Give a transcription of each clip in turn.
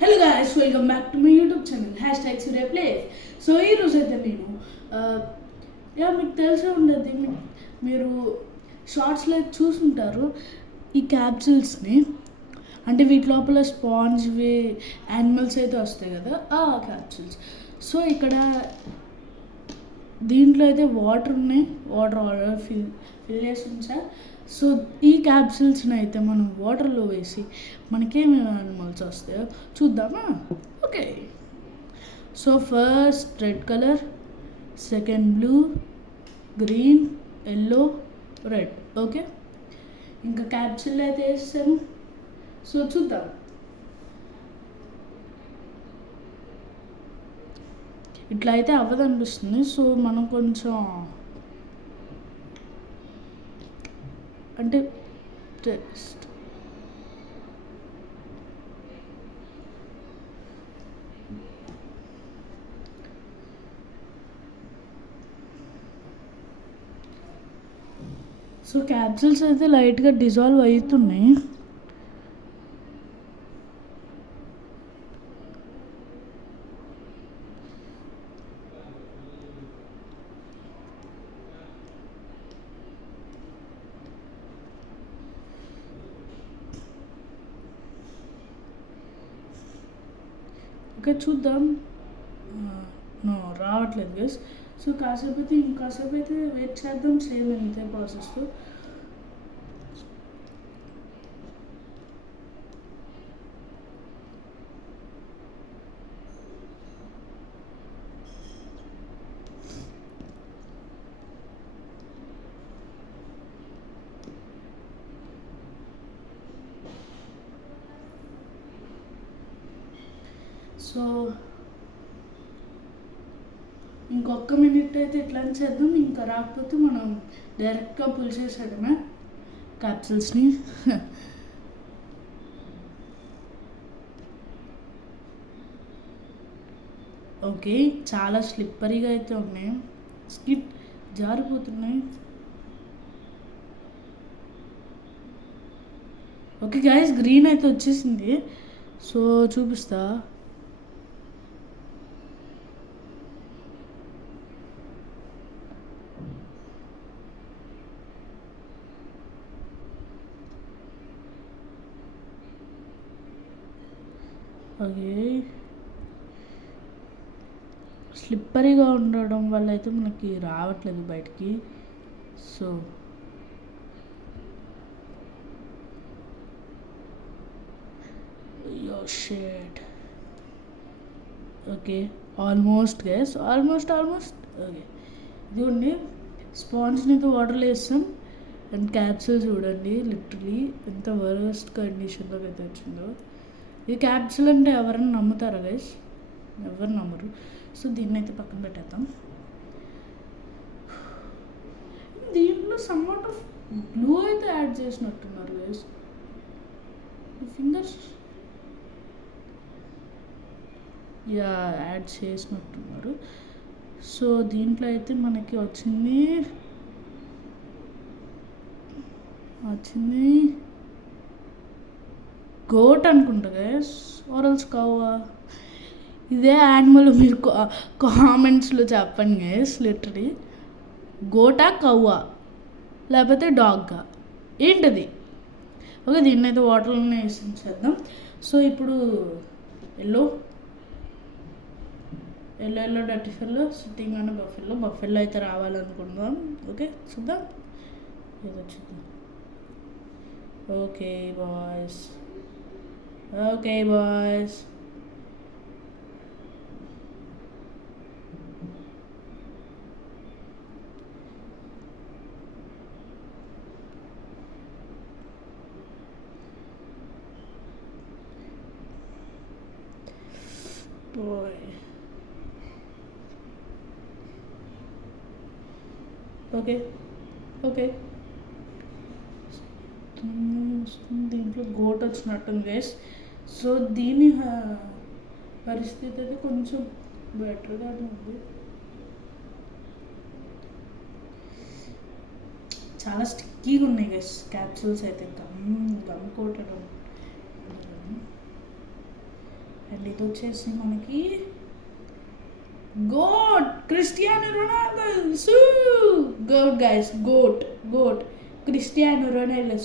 Hello guys, welcome back to my YouTube channel hash Surya place. So ఈరోజు అయితే నేను మీకు తెలిసే ఉండదు, మీరు షార్ట్స్లో చూసుంటారు ఈ క్యాప్సూల్స్ని. అంటే వీటి లోపల స్పాంజ్వి యానిమల్స్ అయితే వస్తాయి కదా, ఆ క్యాప్సూల్స్. సో ఇక్కడ దీంట్లో అయితే వాటర్ ఉన్నాయి, వాటర్ ఫిల్ చేసి ఉంచా. సో ఈ క్యాప్సూల్స్ని అయితే మనం వాటర్లో వేసి మనకేమేమి యానిమల్స్ వస్తాయో చూద్దామా? Okay. So first red colour, second blue, green, yellow, red. Okay, ఇంకా క్యాప్సూల్ అయితే వేస్తాను. సో చూద్దాం. ఇట్లా అయితే అవ్వదనిపిస్తుంది. సో మనం కొంచెం అంటే టెస్ట్ సో క్యాప్సూల్స్ అయితే లైట్గా డిజాల్వ్ అవుతున్నాయి. ఓకే చూద్దాం. నో, రావట్లేదు గైస్. సో కాసేపు అయితే ఇంకాసేపు అయితే వెయిట్ చేద్దాం, సేమ్ అంతే ప్రాసెస్. సో ఇంకొక మినిట్ అయితే ఇట్లా చేద్దాం. ఇంకా రాకపోతే మనం డైరెక్ట్గా పులిసేసాడమే క్యాప్సూల్స్ని. ఓకే, చాలా స్లిప్పరీగా అయితే ఉన్నాయి, స్కిప్ జారిపోతున్నాయి. ఓకే గైస్, గ్రీన్ అయితే వచ్చేసింది. సో చూపిస్తా. ఓకే, స్లిప్పరీగా ఉండడం వల్ల అయితే మనకి రావట్లేదు బయటికి. సో షేట్. Okay, almost guys, almost okay, ఇదిగోండి స్పాంజ్ని అయితే వాటర్లో వేస్తాం. అండ్ క్యాప్సూల్ చూడండి, లిటరలీ ఎంత వరస్ట్ కండిషన్లోకి అయితే వచ్చిందో. ఇది క్యాప్సూల్ అంటే ఎవరైనా నమ్ముతారా గైస్? ఎవరు నమ్మరు. సో దీన్ని అయితే పక్కన పెట్టేద్దాం. దీంట్లో సమ్వాట్ ఆఫ్ గ్లూ అయితే యాడ్ చేసినట్టున్నారు గైస్. ఫింగర్స్ యాడ్ చేసినట్టున్నారు. సో దీంట్లో అయితే మనకి వచ్చింది గోట్ అనుకుంటా గైస్, ఆరల్స్ కవ్వా. ఇదే యానిమల్ మీరు కామెంట్స్లో చెప్పండి గైస్. లిటరలీ గోటా, కవ్వా, లేకపోతే డాగ్గా, ఏంటది? ఓకే, దీన్ని అయితే వాటర్లోనే వేసేద్దాం. సో ఇప్పుడు ఎల్లో డటిఫెల్లో సిట్టింగ్ అనే బఫెల్లో అయితే రావాలనుకుందాం. ఓకే చూద్దాం, ఏదో చూద్దాం. Okay boys, boy. ఓకే దీంట్లో గోట్ వచ్చినట్టుంది గైస్. సో దీని పరిస్థితి అయితే కొంచెం బెటర్గానే ఉంది. చాలా స్టిక్కీగా ఉన్నాయి గైస్ క్యాప్సూల్స్ అయితే, గమ్ కోటెడ్. అండ్ ఇది వచ్చేసి మనకి goat Cristiano Ronaldo goat guys goat Cristiano Ronaldo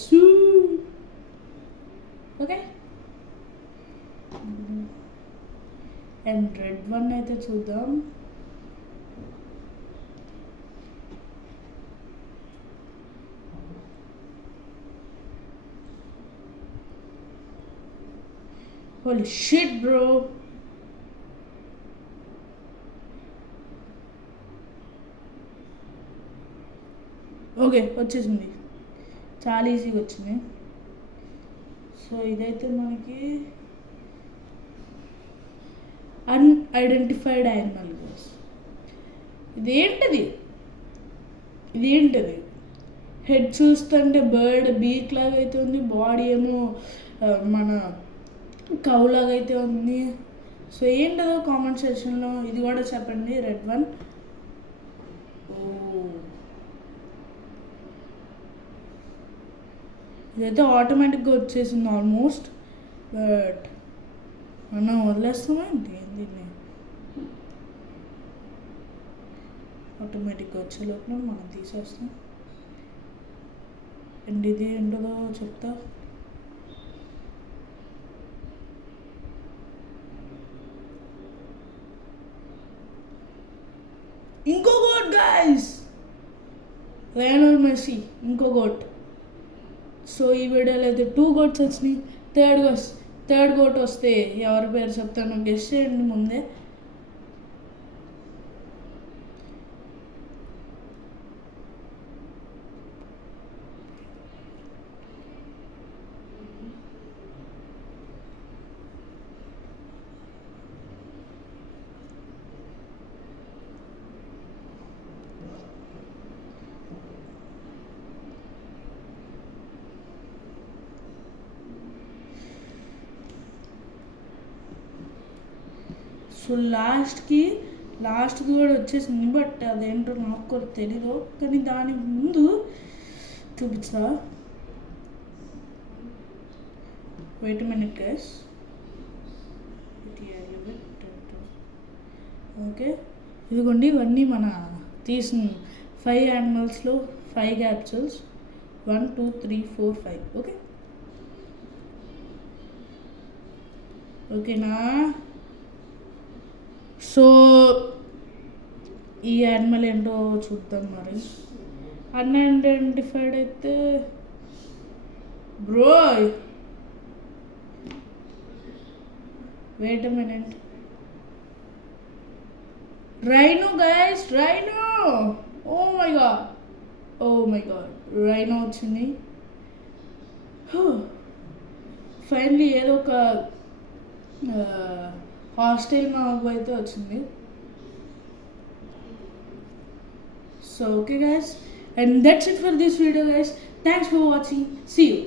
okay. And red one అయితే చూద్దాం. Holy shit, bro. ఓకే వచ్చేసింది, చాలా ఈజీగా వచ్చింది. సో ఇదైతే మనకి అన్ఐడెంటిఫైడ్ యానిమల్. ఇదేంటది హెడ్ చూస్తుంటే బర్డ్ బీక్ లాగా అయితే ఉంది, బాడీ ఏమో మన కౌలాగా అయితే ఉంది. సో ఏంటదో కామెంట్ సెక్షన్లో ఇది కూడా చెప్పండి. రెడ్ వన్ ఇదైతే ఆటోమేటిక్గా వచ్చేసింది ఆల్మోస్ట్. బట్ మనం వదిలేస్తామా ఏంటి దీన్ని? ఆటోమేటిక్గా వచ్చే లోపల మనం తీసేస్తాం. అండ్ ఇది ఏంటో చెప్తా. ఇంకో గోట్ గైస్, లయనల్ మెస్సీ ఇంకో గోట్. సో ఈ వీడియోలో అయితే 2 గోట్స్ వచ్చినాయి. థర్డ్ గోట్ వస్తే ఎవరి పేరు చెప్తాను గెస్ చేయండి ముందే. సో లాస్ట్ది కూడా వచ్చేసింది. బట్ అదేంటో నాకు కూడా తెలీదు. కానీ దాని ముందు చూపించా. Wait minute guys. ఓకే ఇదిగోండి, ఇవన్నీ మన తీసిన 5 యానిమల్స్లో 5 క్యాప్సూల్స్. 1 2 3 4 5. ఓకే ఓకేనా? సో ఈ యానిమల్ ఏంటో చూద్దాం మరి. అన్ఐడెంటిఫైడ్ అయితే bro wait a minute. Rhino guys, rhino. Oh my God rhino వచ్చింది. ఫైనలీ ఏదో ఒక హాస్టల్ మాకు అయితే వచ్చింది. So okay guys, and that's it for this video guys. Thanks for watching. See you.